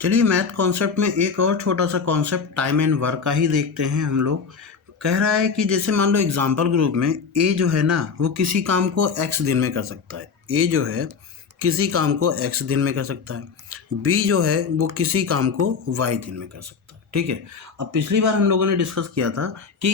चलिए math concept में एक और छोटा सा कॉन्सेप्ट टाइम एंड वर्क का ही देखते हैं हम लोग। कह रहा है कि जैसे मान लो एग्जांपल ग्रुप में ए जो है ना वो किसी काम को एक्स दिन में कर सकता है। ए जो है किसी काम को एक्स दिन में कर सकता है। बी जो है वो किसी काम को वाई दिन में कर सकता है। ठीक है। अब पिछली बार हम लोगों ने डिस्कस किया था कि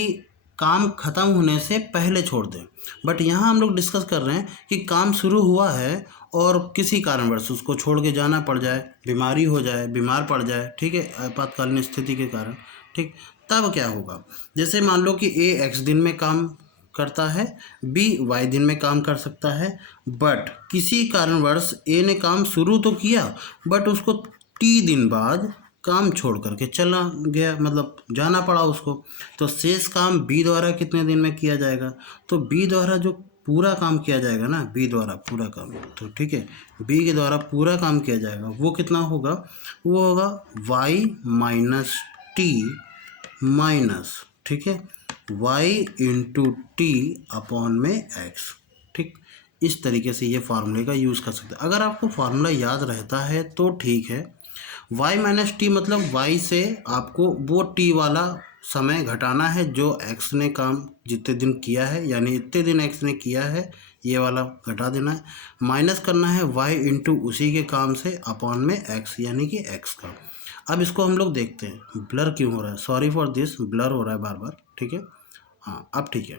काम ख़त्म होने से पहले छोड़ दें, बट यहाँ हम लोग डिस्कस कर रहे हैं कि काम शुरू हुआ है और किसी कारणवश उसको छोड़ के जाना पड़ जाए, बीमारी हो जाए, बीमार पड़ जाए, ठीक है, आपातकालीन स्थिति के कारण। ठीक, तब क्या होगा? जैसे मान लो कि ए एक्स दिन में काम करता है, बी वाई दिन में काम कर सकता है, बट किसी कारणवश ए ने काम शुरू तो किया बट उसको टी दिन बाद काम छोड़ करके चला गया, मतलब जाना पड़ा उसको। तो शेष काम बी द्वारा कितने दिन में किया जाएगा? तो बी द्वारा जो पूरा काम किया जाएगा ना, बी द्वारा पूरा काम, तो ठीक है, बी के द्वारा पूरा काम किया जाएगा वो कितना होगा? वो होगा वाई माइनस टी माइनस, ठीक है, वाई इंटू टी अपॉन में एक्स। ठीक, इस तरीके से ये फार्मूले का यूज़ कर सकते हैं। अगर आपको फार्मूला याद रहता है तो ठीक है। y माइनस टी मतलब y से आपको वो t वाला समय घटाना है जो x ने काम जितने दिन किया है, यानी इतने दिन x ने किया है, ये वाला घटा देना है, माइनस करना है y इंटू उसी के काम से अपॉन में x, यानी कि x का। अब इसको हम लोग देखते हैं ब्लर क्यों हो रहा है, सॉरी फॉर दिस, ब्लर हो रहा है बार बार। ठीक है, हाँ अब ठीक है।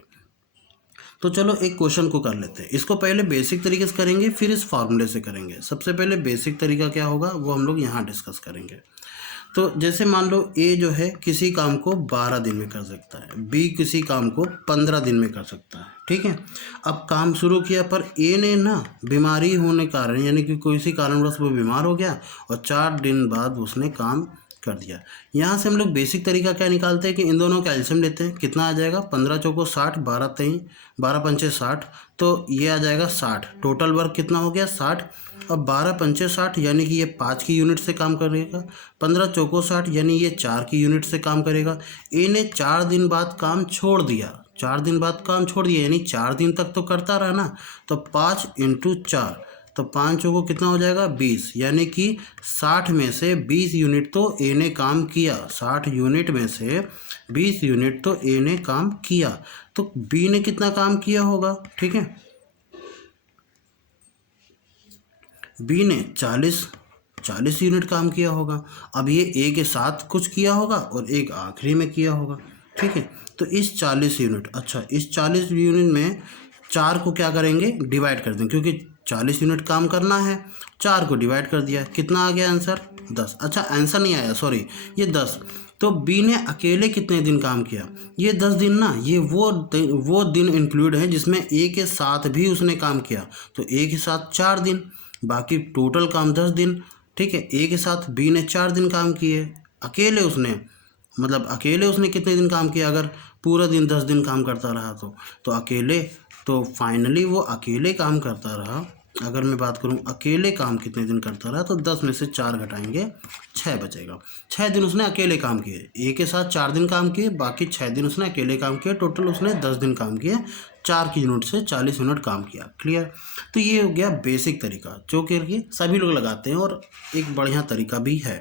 तो चलो एक क्वेश्चन को कर लेते हैं। इसको पहले बेसिक तरीके से करेंगे फिर इस फार्मूले से करेंगे। सबसे पहले बेसिक तरीका क्या होगा वो हम लोग यहाँ डिस्कस करेंगे। तो जैसे मान लो ए जो है किसी काम को 12 दिन में कर सकता है, बी किसी काम को 15 दिन में कर सकता है। ठीक है, अब काम शुरू किया पर ए ने ना बीमारी होने कारण, यानी कि किसी कारणवश वो बीमार हो गया और 4 दिन बाद उसने काम कर दिया। यहाँ से हम लोग बेसिक तरीका क्या निकालते हैं कि इन दोनों का एल्शियम लेते हैं। कितना आ जाएगा? 15 चौको 60, 12 तेईं, 12 पंचे 60, तो ये आ जाएगा 60। टोटल वर्क कितना हो गया? 60। अब 12 पंचे 60 यानी कि ये 5 की यूनिट से काम करेगा। 15 चौको 60 यानी ये 4 की यूनिट से काम करेगा। ए ने 4 दिन बाद काम छोड़ दिया, 4 दिन बाद काम छोड़ दिया यानी 4 दिन तक तो करता रहा ना, तो 5 इंटू 4, तो 5 को कितना हो जाएगा? 20, यानी कि 60 में से 20 यूनिट तो ए ने काम किया। 60 यूनिट में से 20 यूनिट तो ए ने काम किया, तो बी ने कितना काम किया होगा? ठीक है, बी ने 40 यूनिट काम किया होगा। अब ये ए के साथ कुछ किया होगा और एक आखिरी में किया होगा। ठीक है, तो इस 40 यूनिट, अच्छा इस 40 यूनिट में 4 को क्या करेंगे? डिवाइड कर देंगे, क्योंकि 40 यूनिट काम करना है, 4 को डिवाइड कर दिया, कितना आ गया आंसर? 10। अच्छा आंसर नहीं आया, सॉरी, ये 10। तो बी ने अकेले कितने दिन काम किया? ये 10 दिन ना, ये वो दिन इंक्लूड है जिसमें ए के साथ भी उसने काम किया, तो ए के साथ 4 दिन, बाकी टोटल काम 10 दिन। ठीक है, ए के साथ बी ने 4 दिन काम किए अकेले उसने, मतलब अकेले उसने कितने दिन काम किया? अगर पूरा दिन 10 दिन काम करता रहा तो अकेले, तो फाइनली वो अकेले काम करता रहा। अगर मैं बात करूं अकेले काम कितने दिन करता रहा, तो 10 में से 4 घटाएंगे, 6 बचेगा। 6 दिन उसने अकेले काम किए, ए के साथ 4 दिन काम किए, बाकी 6 दिन उसने अकेले काम किया, टोटल उसने 10 दिन काम किए, 4 की यूनिट से 40 यूनिट काम किया। क्लियर? तो ये हो गया बेसिक तरीका जो कि सभी लोग लगाते हैं और एक बढ़िया तरीका भी है।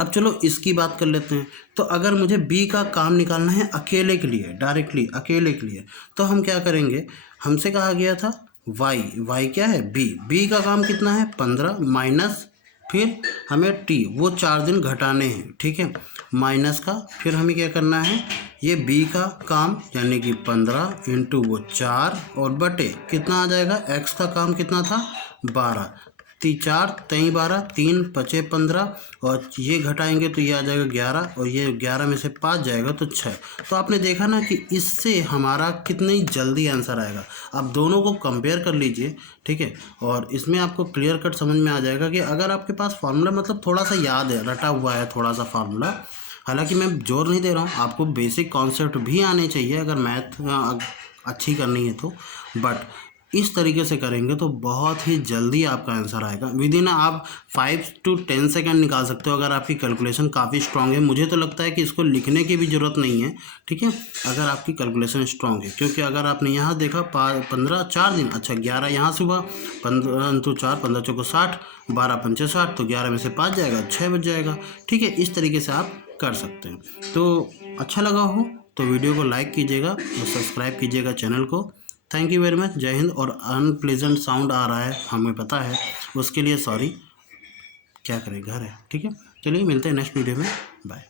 अब चलो इसकी बात कर लेते हैं। तो अगर मुझे बी का काम निकालना है अकेले के लिए, डायरेक्टली अकेले के लिए, तो हम क्या करेंगे? हमसे कहा गया था वाई क्या है? बी का काम कितना है? 15 माइनस, फिर हमें टी वो 4 दिन घटाने हैं। ठीक है, माइनस का, फिर हमें क्या करना है? ये बी का काम यानी कि 15 इंटू वो 4 और बटे कितना आ जाएगा? एक्स का काम कितना था? 12, 4 तेईं 12, 3 पचे 15, और ये घटाएंगे तो ये आ जाएगा 11, और ये 11 में से 5 जाएगा तो 6। तो आपने देखा ना कि इससे हमारा कितनी जल्दी आंसर आएगा। आप दोनों को कंपेयर कर लीजिए, ठीक है, और इसमें आपको क्लियर कट समझ में आ जाएगा कि अगर आपके पास फार्मूला मतलब थोड़ा सा याद है, रटा हुआ है थोड़ा सा फार्मूला, हालांकि मैं जोर नहीं दे रहा हूँ, आपको बेसिक कॉन्सेप्ट भी आने चाहिए अगर मैथ अच्छी करनी है तो, बट इस तरीके से करेंगे तो बहुत ही जल्दी आपका आंसर आएगा। विद इन आप 5 to 10 सेकेंड निकाल सकते हो अगर आपकी कैलकुलेशन काफ़ी स्ट्रांग है। मुझे तो लगता है कि इसको लिखने की भी ज़रूरत नहीं है, ठीक है, अगर आपकी कैलकुलेशन स्ट्रांग है। क्योंकि अगर आपने यहाँ देखा 15 4 दिन, अच्छा 11 यहाँ से हुआ, 15 × 4 15 चौको 60, 12 पंचे 60, तो 11 में से 5 जाएगा, 6 बच जाएगा, ठीक है। इस तरीके से आप कर सकते हैं। तो अच्छा लगा हो तो वीडियो को लाइक कीजिएगा और सब्सक्राइब कीजिएगा चैनल को। Thank you very much. जय हिंद। और अनप्लेजेंट साउंड आ रहा है, हमें पता है, उसके लिए सॉरी, क्या करें, घर है, ठीक है। चलिए मिलते हैं नेक्स्ट वीडियो में, बाय।